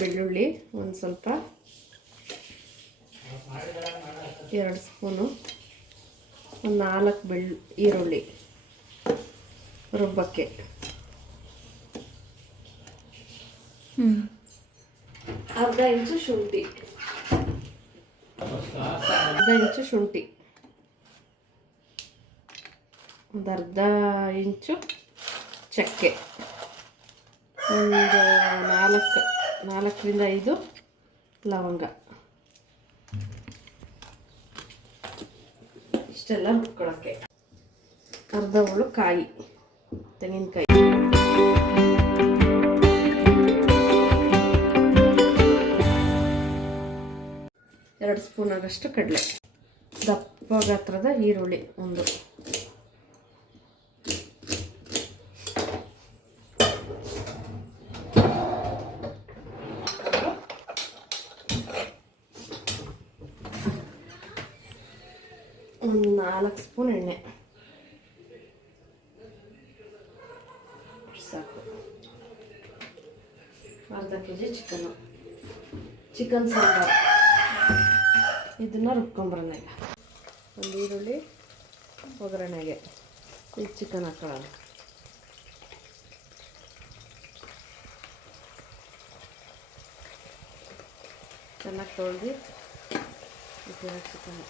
ಬೆಳ್ಳುಳ್ಳಿ ಒಂದು ಸ್ವಲ್ಪ, 2 ಸ್ಪೂನು, ಒಂದು 4 ಈರುಳ್ಳಿ ರುಬ್ಬಕ್ಕೆ, ಅರ್ಧ ಇಂಚು ಶುಂಠಿ, ಒಂದು ಅರ್ಧ ಇಂಚು ಚಕ್ಕೆ, ಒಂದು 4ರಿಂದ 5 ಲವಂಗ, ಇಷ್ಟೆಲ್ಲ ಹುರ್ಕೊಳ್ಳೋಕ್ಕೆ. ಅರ್ಧ ಹುಳು ಕಾಯಿ, ತೆಂಗಿನಕಾಯಿ, ಎರಡು ಸ್ಪೂನ್ ಆಗಷ್ಟು ಕಡಲೆ, ದಪ್ಪ ಗಾತ್ರದ ಈರುಳ್ಳಿ ಒಂದು, ಒಂದು 4 ಸ್ಪೂನ್ ಎಣ್ಣೆ ಸಾಕು. ಅರ್ಧ ಕೆಜಿ ಚಿಕನ್ ಸಾಂಬಾರು, ಇದನ್ನು ರುಬ್ಕೊಂಬರೋಣ. ಈಗ ಒಂದು ಈರುಳ್ಳಿ ಒಗ್ಗರಣೆಗೆ ಈಗ ಚಿಕನ್ ಹಾಕೊಳ್ಳೋಣ. ಚೆನ್ನಾಗಿ ತೊಳೆದು ಚಿಕನ್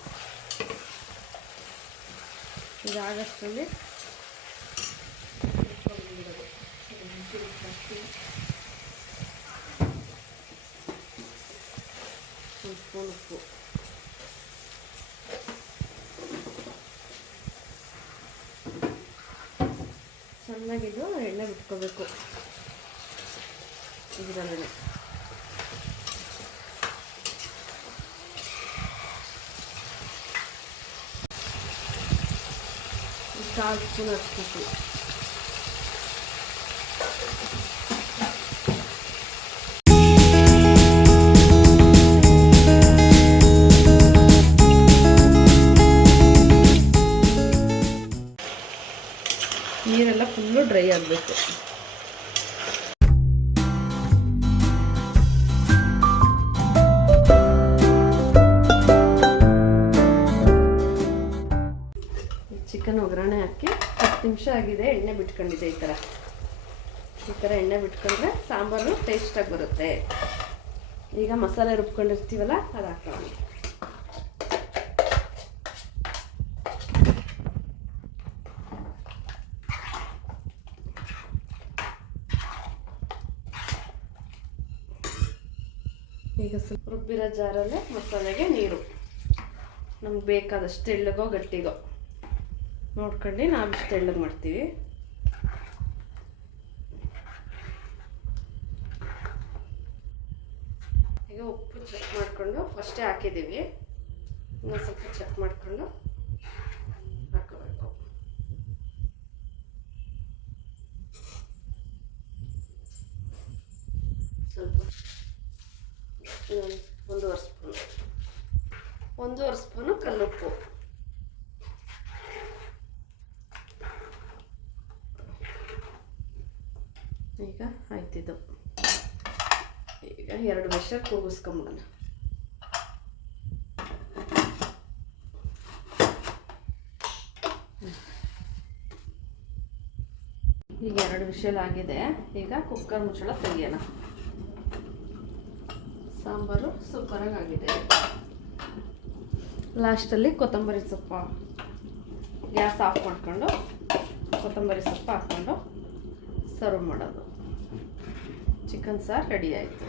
ಇದಾಗಷ್ಟರಲ್ಲಿ ಒಂದು ಸ್ಪೂನ್ ಉಪ್ಪು, ಚೆನ್ನಾಗಿದ್ದು ಎಣ್ಣೆ ಬಿಟ್ಕೋಬೇಕು ಇದರಲ್ಲೇ. ಕಾಲು ಸ್ಪೂನ್ ಹಾಕ್ಬೇಕು. ನೀರೆಲ್ಲ ಫುಲ್ಲು ಡ್ರೈ ಆಗಬೇಕು. ಚಿಕನ್ ಒಗ್ಗರಣೆ ಹಾಕಿ 10 ನಿಮಿಷ ಆಗಿದೆ. ಎಣ್ಣೆ ಬಿಟ್ಕೊಂಡಿದೆ. ಈ ಥರ ಎಣ್ಣೆ ಬಿಟ್ಕೊಂಡ್ರೆ ಸಾಂಬಾರು ಟೇಸ್ಟಾಗಿ ಬರುತ್ತೆ. ಈಗ ಮಸಾಲೆ ರುಬ್ಕೊಂಡಿರ್ತೀವಲ್ಲ ಅದು ಹಾಕೋಣ. ಈಗ ಸ್ವಲ್ಪ ರುಬ್ಬಿರೋ ಜಾರಲ್ಲೇ ಮಸಾಲೆಗೆ ನೀರು ನಮ್ಗೆ ಬೇಕಾದಷ್ಟು ತೆಳ್ಳಗೋ ಗಟ್ಟಿಗೋ ನೋಡ್ಕೊಂಡು ನಾವಿಷ್ಟು ತೆಳ್ಳಗೆ ಮಾಡ್ತೀವಿ. ಈಗ ಉಪ್ಪು ಚೆಕ್ ಮಾಡಿಕೊಂಡು ಫಸ್ಟೇ ಹಾಕಿದ್ದೀವಿ. ಇನ್ನೊಂದು ಸ್ವಲ್ಪ ಚೆಕ್ ಮಾಡಿಕೊಂಡು ಹಾಕೋಬೇಕು. ಸ್ವಲ್ಪ 1.5 ಸ್ಪೂನು ಕಲ್ಲುಪ್ಪು, ಈಗ ಆಯ್ತಿದ್ದು. ಈಗ 2 ವಿಷಲ್ ಕೂಗಿಸ್ಕೊಂಬಿಡೋಣ. ಈಗ 2 ವಿಷಲ್ ಆಗಿದೆ. ಈಗ ಕುಕ್ಕರ್ ಮುಚ್ಚಳ ತೆಗಿಯೋಣ. ಸಾಂಬಾರು ಸೂಪರಾಗಿ ಆಗಿದೆ. ಲಾಸ್ಟಲ್ಲಿ ಕೊತ್ತಂಬರಿ ಸೊಪ್ಪು, ಗ್ಯಾಸ್ ಆಫ್ ಮಾಡ್ಕೊಂಡು ಕೊತ್ತಂಬರಿ ಸೊಪ್ಪು ಹಾಕ್ಕೊಂಡು ಸರ್ವ್ ಮಾಡೋದು. ಚಿಕನ್ ಸಾರು ರೆಡಿ ಆಯಿತು.